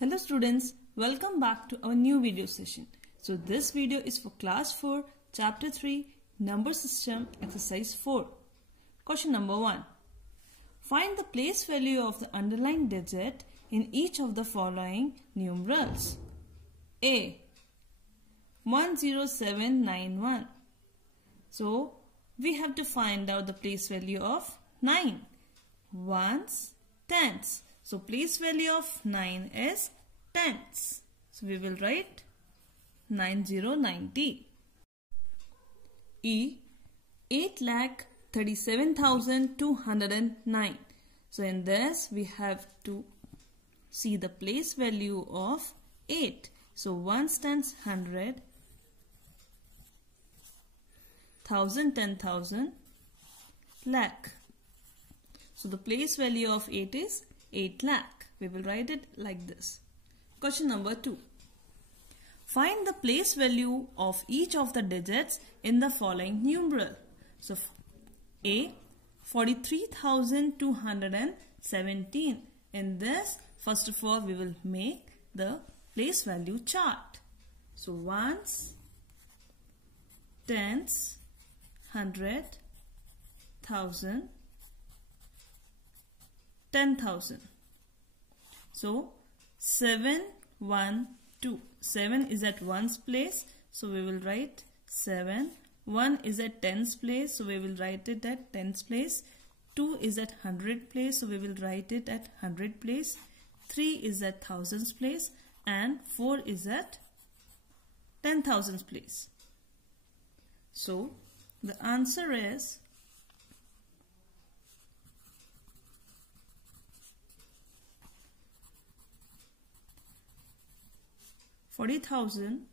Hello students, welcome back to our new video session. So this video is for class 4, chapter 3, number system, exercise 4. Question number 1. Find the place value of the underlying digit in each of the following numerals. A. 10791. So we have to find out the place value of 9. Ones, tens. So place value of 9 is tens. So we will write 9090. E. 8,37,209. So in this we have to see the place value of 8. So ones, tens, 100, 1000, 10,000, lakh. So the place value of 8 is 8 lakh. We will write it like this. Question number 2. Find the place value of each of the digits in the following numeral. So A. 43,217. In this, first of all, we will make the place value chart. So ones, tens, 100, 1000, 10,000. So 7, 1, 2. 7 is at ones place, so we will write 7. 1 is at tens place, so we will write it at tens place. 2 is at 100 place, so we will write it at 100 place. 3 is at thousands place, and 4 is at 10,000 place. So the answer is 40,000,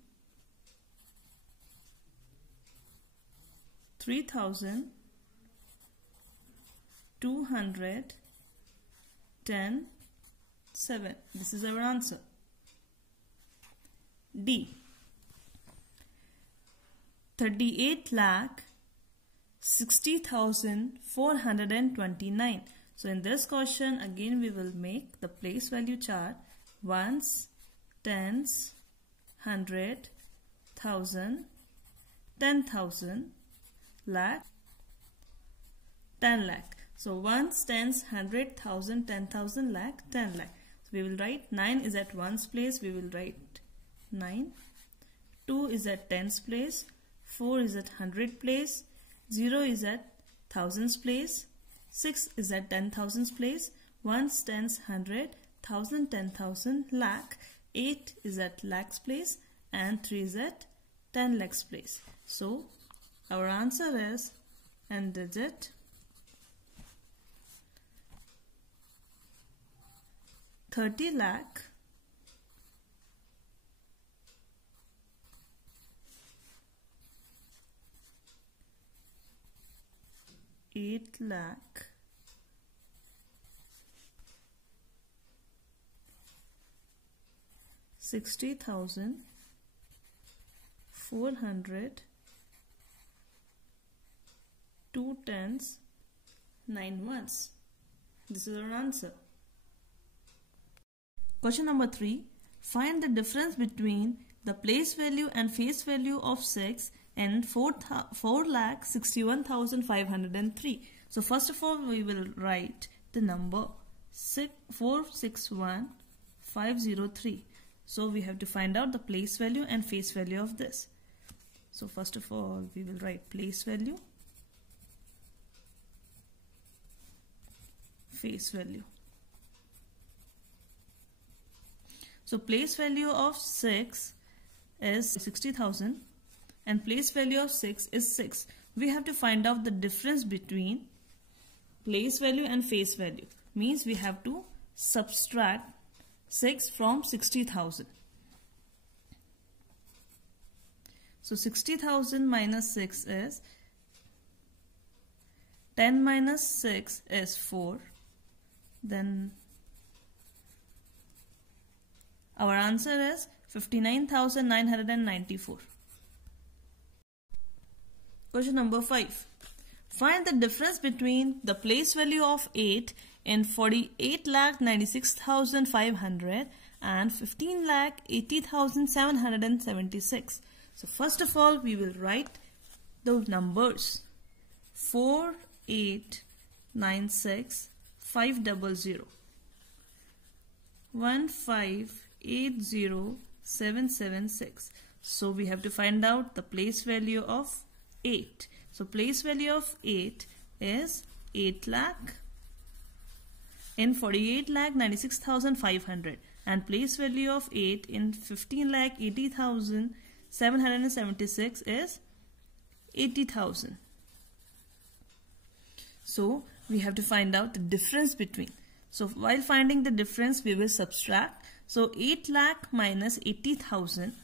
3,210, 7. This is our answer. D. 38,60,429. So in this question, again we will make the place value chart. Ones, tens, 100, 1000, 10,000, lakh, 10 lakh. So ones, tens, 100, 1000, 10,000, lakh, 10 lakh. So we will write 9 is at ones place. We will write 9. 2 is at tens place. 4 is at 100 place. 0 is at thousands place. 6 is at 10,000s place. Ones, tens, 100, 1000, 10,000, lakh. 8 is at lakhs place, and 3 is at 10 lakhs place. So our answer is n digit 30 lakh 8 lakh 60,400, 2 tens, 9 ones. This is our answer. Question number 3. Find the difference between the place value and face value of 6 and 4,61,503. So first of all, we will write the number 461,503. So we have to find out the place value and face value of this. So first of all, we will write place value, face value. So place value of 6 is 60,000 and place value of 6 is 6. We have to find out the difference between place value and face value. Means we have to subtract 6 from 60,000. So 60,000 minus 6 is 10 minus 6 is 4. Then our answer is 59,994. Question number 5. Find the difference between the place value of 8 in 48,96,500 and 15,80,776. So first of all, we will write the numbers 4896,500, 15,80,776. So we have to find out the place value of 8. So place value of 8 is 8 lakh in 48,96,500, and place value of 8 in 15,80,776 is 80,000. So we have to find out the difference between. So while finding the difference, we will subtract. So 8 lakh minus 80,000.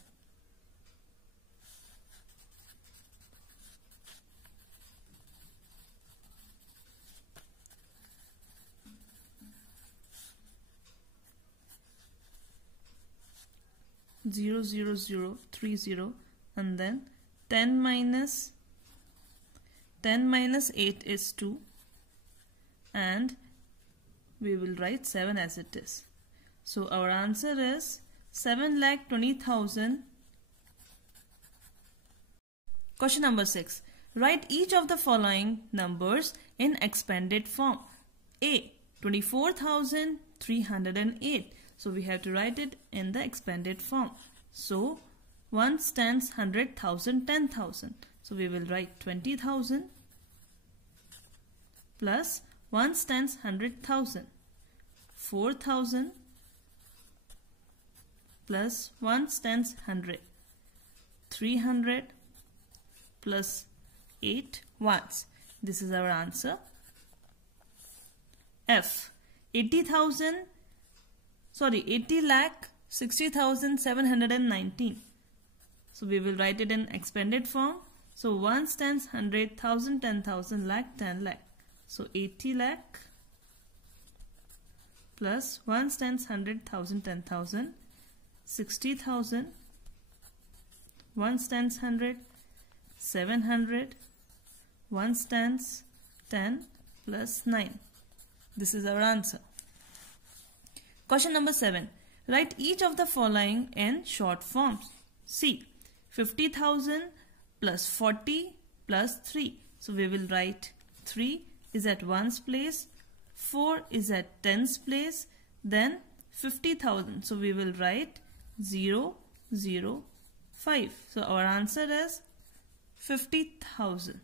Zero zero zero 30, and then 10 minus 8 is 2, and we will write 7 as it is. So our answer is 7,20,000. Question number 6. Write each of the following numbers in expanded form. A. 24,308. So we have to write it in the expanded form. So 1 tens 100,000, 10,000. So we will write 20,000 plus 1 tens 100,000, 4,000 plus 1 tens 100, 300 plus 8 ones. This is our answer. F. 80,60,719. So we will write it in expanded form. So 1 tens 100,000, 10,000, lakh, 10 lakh. So 80 lakh plus 1 tens 100,000, 10,000, 60,000, 1 tens 100, 700, 1 tens 10 plus 9. This is our answer. Question number 7. Write each of the following in short forms. C. 50,000 plus 40 plus 3. So we will write 3 is at 1's place, 4 is at 10's place, then 50,000. So we will write 0, 0, 5. So our answer is 50,000.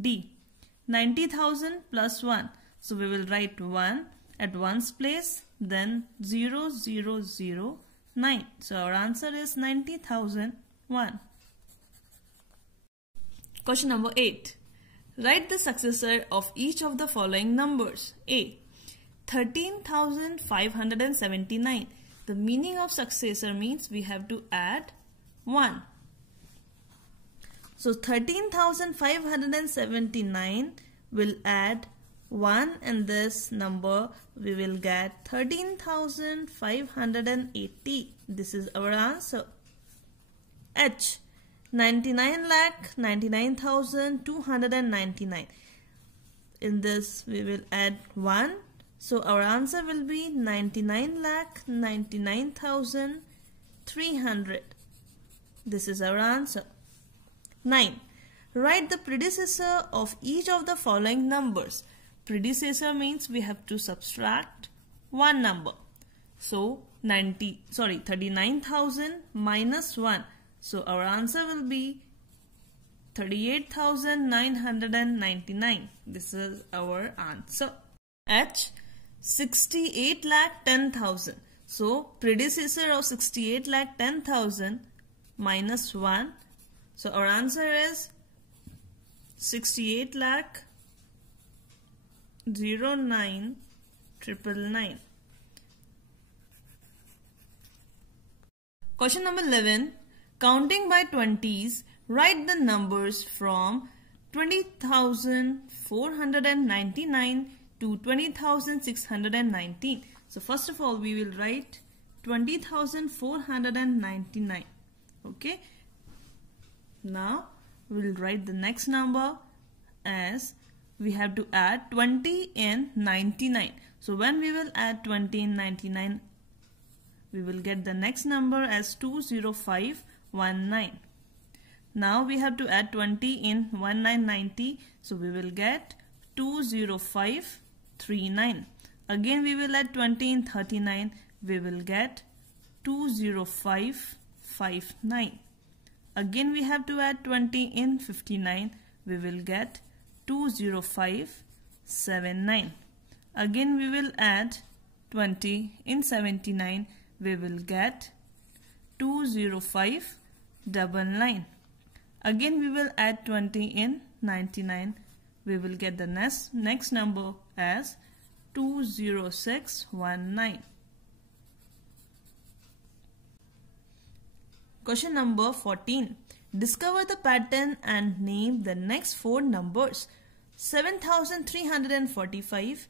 D. 90,000 plus 1. So we will write 1 at 1's place, then 0, 0, 0, 9. So our answer is 90,001. Question number 8. Write the successor of each of the following numbers. A. 13,579. The meaning of successor means we have to add 1. So 13,579 will add 1 in this number. We will get 13,580. This is our answer. H. 99,99,299. In this we will add 1. So our answer will be 99,99,300. This is our answer. 9. Write the predecessor of each of the following numbers. Predecessor means we have to subtract one number. So 39,000 minus 1. So our answer will be 38,999. This is our answer. H. 68,10,000. So predecessor of 68,10,000 minus 1. So our answer is 68,09,999. Question number 11. Counting by 20s, write the numbers from 20,499 to 20,619. So first of all, we will write 20,499. Okay. Now we will write the next number as we have to add 20 in 99. So when we will add 20 in 99, we will get the next number as 20519. Now we have to add 20 in 1990. So we will get 20539. Again we will add 20 in 39. We will get 20559. Again we have to add 20 in 59. We will get 20579. Again we will add 20 in 79. We will get 20599. Again we will add 20 in 99. We will get the next number as 20619. Question number 14. Discover the pattern and name the next four numbers. 7345,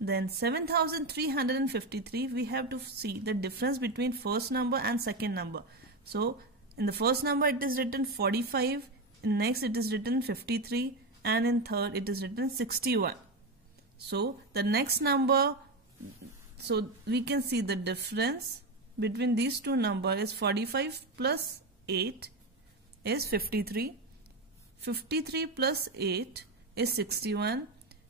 then 7353. We have to see the difference between first number and second number. So in the first number it is written 45, in next it is written 53, and in third it is written 61. So the next number, so we can see the difference between these two numbers is 45 plus 8 is 53. 53 plus 8 is 61.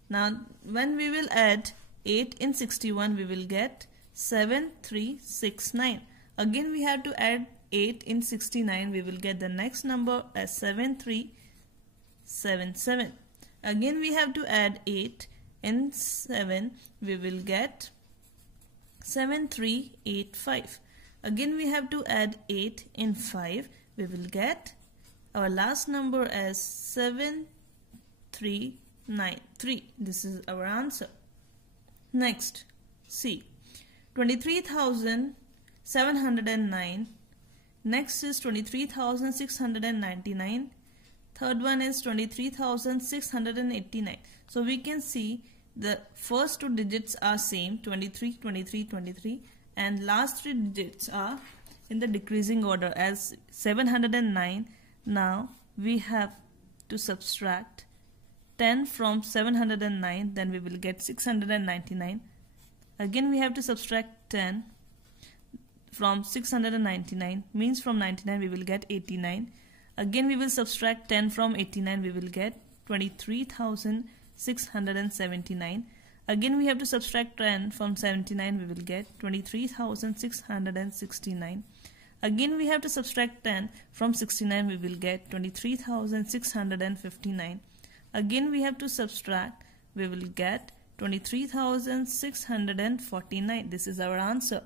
Now when we will add 8 in 61, we will get 7369. Again we have to add 8 in 69. We will get the next number as 7377. Again we have to add 8 in 7. We will get 7385. Again we have to add 8 in 5. We will get our last number as 7393. This is our answer. Next, C. 23,709. Next is 23,699. Third one is 23,689. So we can see the first two digits are same, 23, 23, 23, and last three digits are in the decreasing order as 709. Now we have to subtract 10 from 709, then we will get 699. Again we have to subtract 10 from 699, means from 99 we will get 89. Again we will subtract 10 from 89, we will get 23,679. Again we have to subtract 10 from 79, we will get 23,669. Again we have to subtract 10 from 69, we will get 23,659. Again we have to subtract, we will get 23,649. This is our answer.